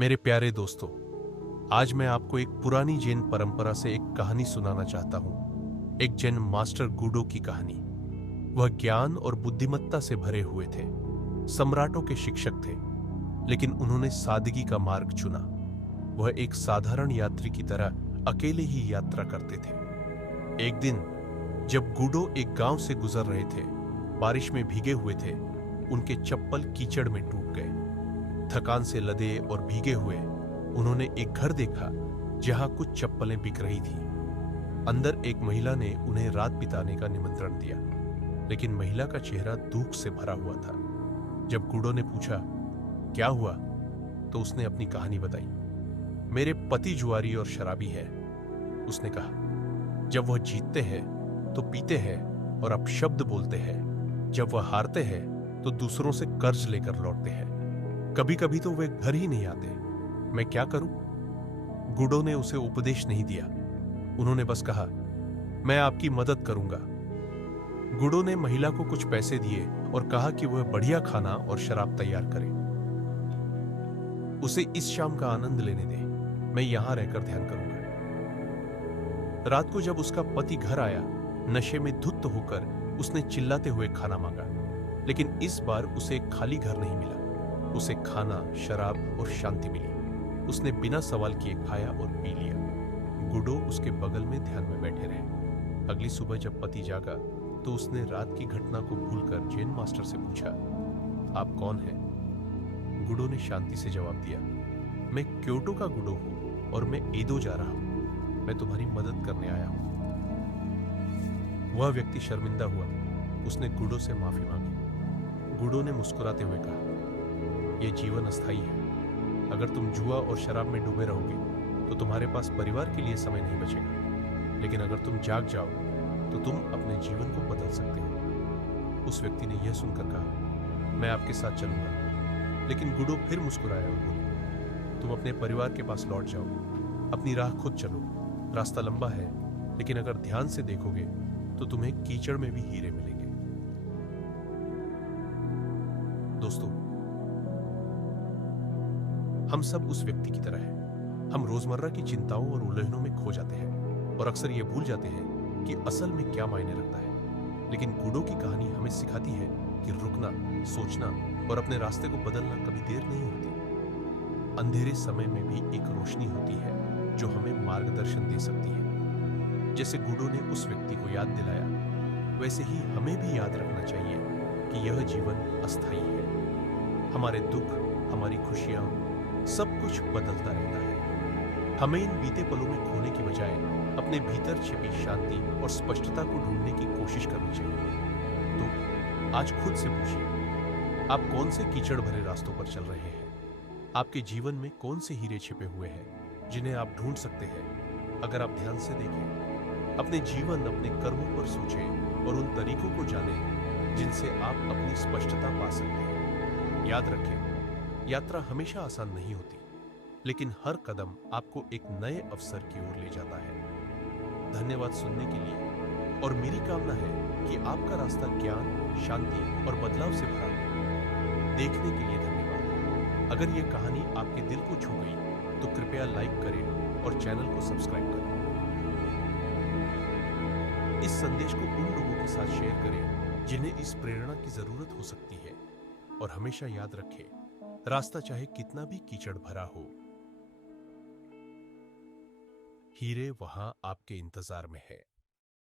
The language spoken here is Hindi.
मेरे प्यारे दोस्तों, आज मैं आपको एक पुरानी जैन परंपरा से एक कहानी सुनाना चाहता हूं। एक जैन मास्टर गुडो की कहानी। वह ज्ञान और बुद्धिमत्ता से भरे हुए थे, सम्राटों के शिक्षक थे, लेकिन उन्होंने सादगी का मार्ग चुना। वह एक साधारण यात्री की तरह अकेले ही यात्रा करते थे। एक दिन जब गुडो एक गांव से गुजर रहे थे, बारिश में भीगे हुए थे, उनके चप्पल कीचड़ में टूट गए। थकान से लदे और भीगे हुए उन्होंने एक घर देखा जहां कुछ चप्पलें बिक रही थी। अंदर एक महिला ने उन्हें रात बिताने का निमंत्रण दिया, लेकिन महिला का चेहरा दुख से भरा हुआ था। जब गुडो ने पूछा क्या हुआ, तो उसने अपनी कहानी बताई। मेरे पति जुआरी और शराबी है, उसने कहा। जब वह जीतते हैं तो पीते हैं और अपशब्द बोलते हैं। जब वह हारते हैं तो दूसरों से कर्ज लेकर लौटते हैं। कभी कभी तो वे घर ही नहीं आते। मैं क्या करूं? गुडो ने उसे उपदेश नहीं दिया। उन्होंने बस कहा, मैं आपकी मदद करूंगा। गुडो ने महिला को कुछ पैसे दिए और कहा कि वह बढ़िया खाना और शराब तैयार करे। उसे इस शाम का आनंद लेने दे, मैं यहां रहकर ध्यान करूंगा। रात को जब उसका पति घर आया, नशे में धुत होकर उसने चिल्लाते हुए खाना मांगा, लेकिन इस बार उसे एक खाली घर नहीं मिला। उसे खाना, शराब और शांति मिली। उसने बिना सवाल किए खाया और पी लिया। गुडो उसके बगल में ध्यान में बैठे रहे। अगली सुबह जब पति जागा तो उसने रात की घटना को भूलकर जैन मास्टर से पूछा, आप कौन हैं? गुडो ने शांति से जवाब दिया, मैं क्योटो का गुडो हूं और मैं एदो जा रहा हूं। मैं तुम्हारी मदद करने आया हूं। वह व्यक्ति शर्मिंदा हुआ। उसने गुडो से माफी मांगी। गुडो ने मुस्कुराते हुए कहा, यह जीवन अस्थायी है। अगर तुम जुआ और शराब में डूबे रहोगे तो तुम्हारे पास परिवार के लिए समय नहीं बचेगा, लेकिन अगर तुम जाग जाओ तो तुम अपने जीवन को बदल सकते हो। उस व्यक्ति ने यह सुनकर कहा, मैं आपके साथ चलूंगा। लेकिन गुडो फिर मुस्कुराया और बोले, तुम अपने परिवार के पास लौट जाओ। अपनी राह खुद चलो। रास्ता लंबा है, लेकिन अगर ध्यान से देखोगे तो तुम्हें कीचड़ में भी हीरे मिलेंगे। दोस्तों, हम सब उस व्यक्ति की तरह हैं। हम रोजमर्रा की चिंताओं और उलझनों में खो जाते हैं और अक्सर ये भूल जाते हैं कि असल में क्या मायने रखता है। लेकिन गुडो की कहानी हमें सिखाती है कि रुकना, सोचना और अपने रास्ते को बदलना कभी देर नहीं होती। अंधेरे समय में भी एक रोशनी होती है जो हमें मार्गदर्शन दे सकती है। जैसे गुडो ने उस व्यक्ति को याद दिलाया, वैसे ही हमें भी याद रखना चाहिए कि यह जीवन अस्थायी है। हमारे दुख, हमारी खुशियां, सब कुछ बदलता रहता है। हमें इन बीते पलों में खोने की बजाय अपने भीतर छिपी शांति और स्पष्टता को ढूंढने की कोशिश करनी चाहिए। तो आज खुद से पूछिए, आप कौन से कीचड़ भरे रास्तों पर चल रहे हैं? आपके जीवन में कौन से हीरे छिपे हुए हैं जिन्हें आप ढूंढ सकते हैं? अगर आप ध्यान से देखें, अपने जीवन, अपने कर्मों पर सोचें और उन तरीकों को जानें जिनसे आप अपनी स्पष्टता पा सकते हैं। याद रखें, यात्रा हमेशा आसान नहीं होती, लेकिन हर कदम आपको एक नए अवसर की ओर ले जाता है। धन्यवाद सुनने के लिए, और मेरी कामना है कि आपका रास्ता ज्ञान, शांति और बदलाव से भरा हो। देखने के लिए धन्यवाद। अगर यह कहानी आपके दिल को छू गई तो कृपया लाइक करें और चैनल को सब्सक्राइब करें। इस संदेश को उन लोगों के साथ शेयर करें जिन्हें इस प्रेरणा की जरूरत हो सकती है। और हमेशा याद रखें, रास्ता चाहे कितना भी कीचड़ भरा हो, हीरे वहां आपके इंतजार में है।